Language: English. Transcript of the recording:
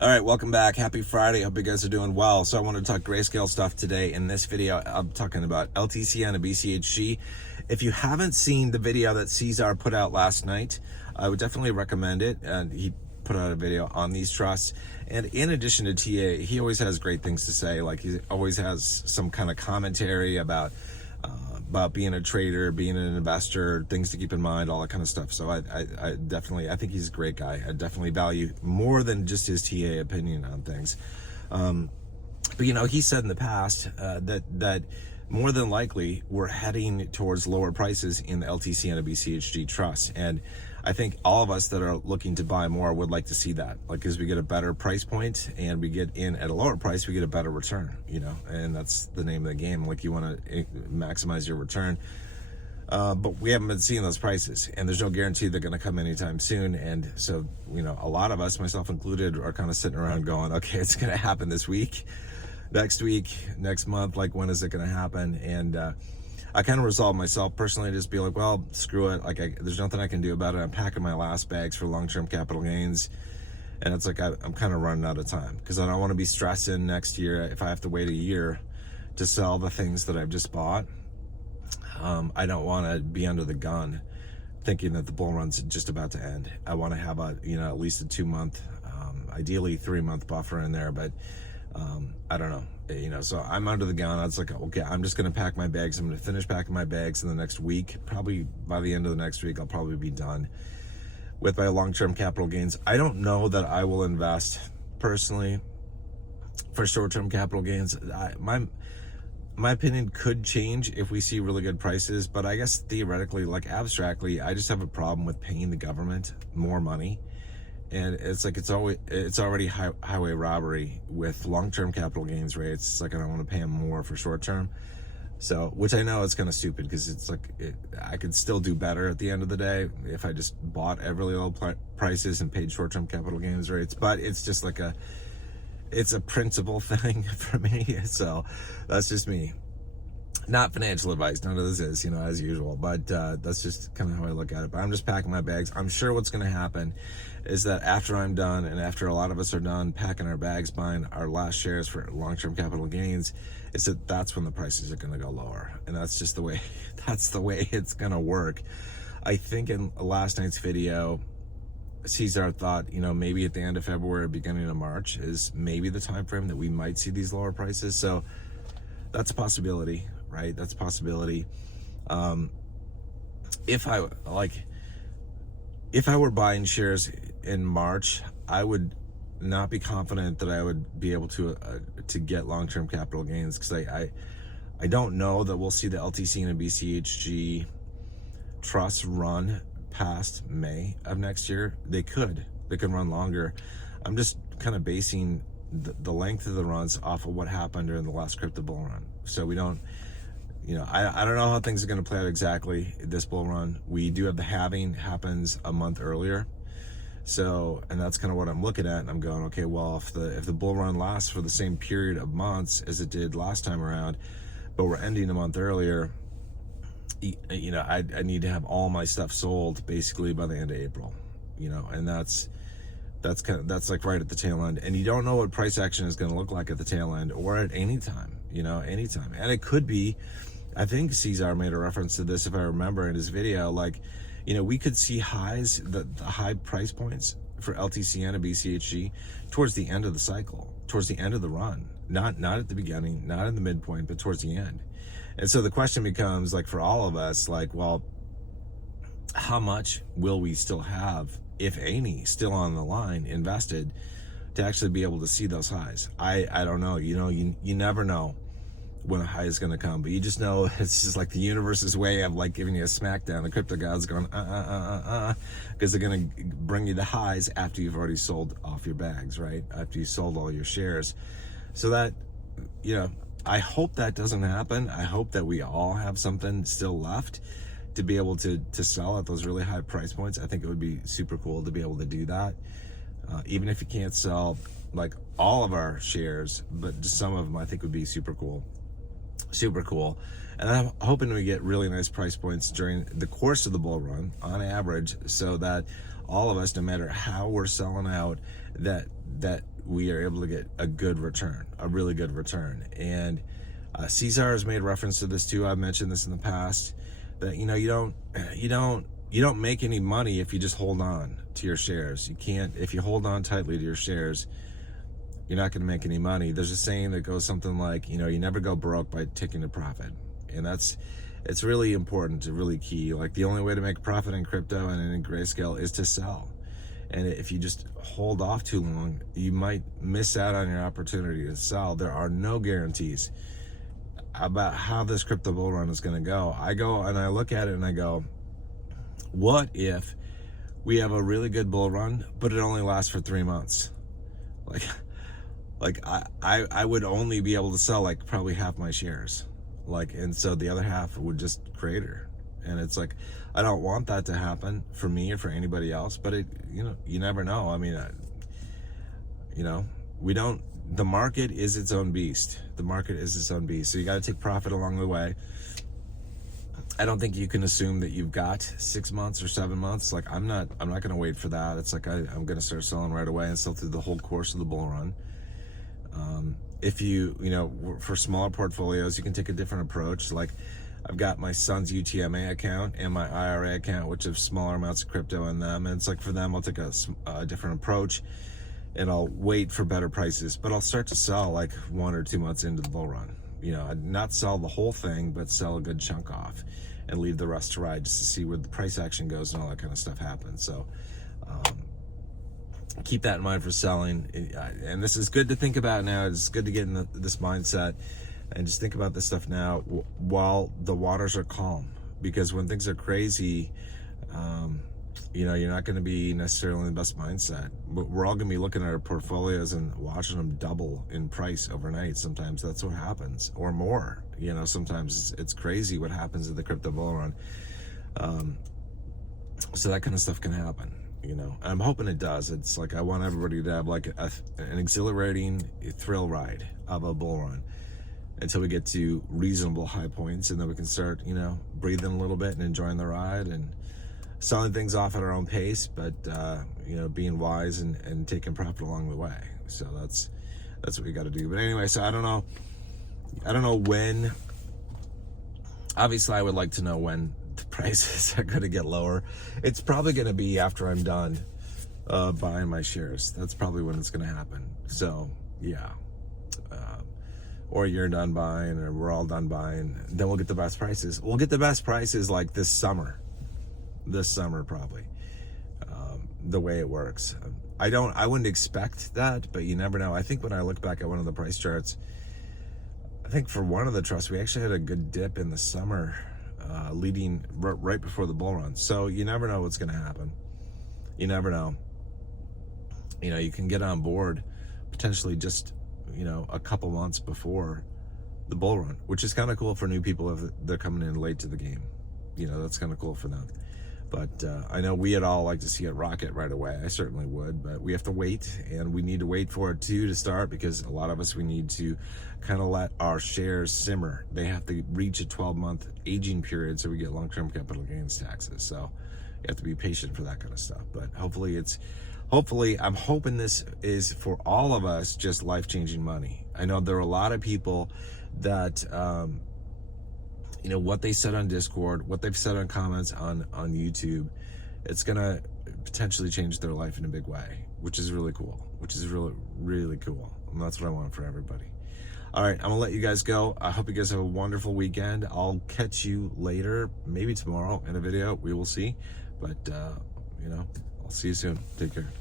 All right, welcome back. Happy Friday. Hope you guys are doing well. So I want to talk Grayscale stuff today. In this video, I'm talking about LTCN and BCHG. If you haven't seen the video that Cesar put out last night, I would definitely recommend it. And he put out a video on these trusts. And in addition to TA, he always has great things to say. Like he always has some kind of commentary about being a trader, being an investor, things to keep in mind, all that kind of stuff. So I think he's a great guy. I definitely value more than just his TA opinion on things. But you know, he said in the past that more than likely we're heading towards lower prices in the LTCN and BCHG trusts. And I think all of us that are looking to buy more would like to see that, like, as we get a better price point and we get in at a lower price, we get a better return, you know, and that's the name of the game. Like, you want to maximize your return. But we haven't been seeing those prices, and there's no guarantee they're going to come anytime soon. And so, you know, a lot of us, myself included, are kind of sitting around going, okay, it's going to happen this week, next week, next month. Like, when is it going to happen? And I kind of resolved myself personally to just be like, well, screw it. Like, there's nothing I can do about it. I'm packing my last bags for long-term capital gains. And it's like, I'm kind of running out of time, because I don't want to be stressing next year if I have to wait a year to sell the things that I've just bought. I don't want to be under the gun thinking that the bull run's just about to end. I want to have at least a 2-month, ideally 3-month buffer in there, but I don't know, so I'm under the gun. I was like, okay, I'm just going to pack my bags. I'm going to finish packing my bags in the next week. Probably by the end of the next week, I'll probably be done with my long-term capital gains. I don't know that I will invest personally for short-term capital gains. My opinion could change if we see really good prices, but I guess theoretically, like abstractly, I just have a problem with paying the government more money. And it's like, it's already highway robbery with long-term capital gains rates. It's like, I don't want to pay them more for short-term. So, which I know is kind of stupid, because it's like, I could still do better at the end of the day if I just bought at really low prices and paid short-term capital gains rates. But it's just like it's a principle thing for me. So that's just me. Not financial advice, none of this is, as usual, but that's just kind of how I look at it. But I'm just packing my bags. I'm sure what's going to happen is that after I'm done, and after a lot of us are done packing our bags, buying our last shares for long-term capital gains, is that's when the prices are going to go lower. And that's just the way, it's going to work. I think in last night's video, Cesar thought, maybe at the end of February, beginning of March is maybe the time frame that we might see these lower prices. So that's a possibility, right? That's a possibility. If I were buying shares in March, I would not be confident that I would be able to get long-term capital gains, because I don't know that we'll see the LTCN and BCHG trusts run past May of next year. They could run longer. I'm just kind of basing the length of the runs off of what happened during the last crypto bull run. So we don't, I don't know how things are going to play out exactly this bull run. We do have the halving happens a month earlier. So, and that's kind of what I'm looking at. And I'm going, okay, well, if the bull run lasts for the same period of months as it did last time around, but we're ending a month earlier, I need to have all my stuff sold basically by the end of April, and that's like right at the tail end. And you don't know what price action is going to look like at the tail end or at any time, anytime. And it could be, I think Cesar made a reference to this, if I remember, in his video, like, we could see highs, the high price points for LTCN and BCHG towards the end of the cycle, towards the end of the run, not at the beginning, not in the midpoint, but towards the end. And so the question becomes, like, for all of us, like, well, how much will we still have, if any, still on the line invested to actually be able to see those highs? I don't know. You never know when a high is going to come, but you just know it's just like the universe's way of, like, giving you a smackdown. The crypto gods going, because they're going to bring you the highs after you've already sold off your bags, right? After you sold all your shares. So that, I hope that doesn't happen. I hope that we all have something still left to be able to sell at those really high price points. I think it would be super cool to be able to do that. Even if you can't sell like all of our shares, but just some of them, I think would be super cool. Super cool. And I'm hoping we get really nice price points during the course of the bull run on average, so that all of us, no matter how we're selling out, that we are able to get a good return, a really good return. And Cesar has made reference to this too. I've mentioned this in the past, that you don't make any money if you just hold on to your shares. You can't, if you hold on tightly to your shares, you're not going to make any money. There's a saying that goes something like, you never go broke by taking a profit. And it's really important, really key. Like, the only way to make a profit in crypto and in Grayscale is to sell. And if you just hold off too long, you might miss out on your opportunity to sell. There are no guarantees about how this crypto bull run is going to go. I go and I look at it and I go, what if we have a really good bull run, but it only lasts for 3 months? Like I would only be able to sell like probably half my shares. And so the other half would just crater. And it's like, I don't want that to happen for me or for anybody else, but you never know. I mean, the market is its own beast. The market is its own beast. So you got to take profit along the way. I don't think you can assume that you've got 6 months or 7 months. Like, I'm not going to wait for that. It's like, I'm going to start selling right away and sell through the whole course of the bull run. If for smaller portfolios, you can take a different approach. Like, I've got my son's UTMA account and my IRA account, which have smaller amounts of crypto in them. And it's like, for them, I'll take a different approach, and I'll wait for better prices. But I'll start to sell like 1 or 2 months into the bull run. I'd not sell the whole thing, but sell a good chunk off and leave the rest to ride, just to see where the price action goes and all that kind of stuff happens. So keep that in mind for selling. And this is good to think about now. It's good to get in this mindset and just think about this stuff now while the waters are calm. Because when things are crazy, you're not going to be necessarily in the best mindset. But we're all going to be looking at our portfolios and watching them double in price overnight. Sometimes that's what happens, or more. Sometimes it's crazy what happens in the crypto bull run. So that kind of stuff can happen. I'm hoping it does. It's like, I want everybody to have like an exhilarating thrill ride of a bull run until we get to reasonable high points, and then we can start, breathing a little bit and enjoying the ride and selling things off at our own pace, but being wise and taking profit along the way. So that's what we got to do. But anyway, so I don't know when. Obviously, I would like to know when the prices are going to get lower. It's probably going to be after I'm done buying my shares. That's probably when it's going to happen. So yeah, or you're done buying, or we're all done buying. Then we'll get the best prices. We'll get the best prices like this summer probably. The way it works, I wouldn't expect that, but you never know. I think when I look back at one of the price charts, I think for one of the trusts, we actually had a good dip in the summer, leading right before the bull run. So you never know what's going to happen. You never know. You can get on board potentially just, a couple months before the bull run, which is kind of cool for new people if they're coming in late to the game. That's kind of cool for them. But I know we'd all like to see it rocket right away. I certainly would, but we have to wait, and we need to wait for it too to start, because a lot of us, we need to kind of let our shares simmer. They have to reach a 12-month aging period so we get long-term capital gains taxes. So you have to be patient for that kind of stuff. But hopefully I'm hoping this is for all of us just life-changing money. I know there are a lot of people that what they said on Discord, what they've said on comments on YouTube, it's gonna potentially change their life in a big way, which is really cool, really cool. And that's what I want for everybody. All right, I'm gonna let you guys go. I hope you guys have a wonderful weekend. I'll catch you later, maybe tomorrow in a video. We will see. But I'll see you soon. Take care.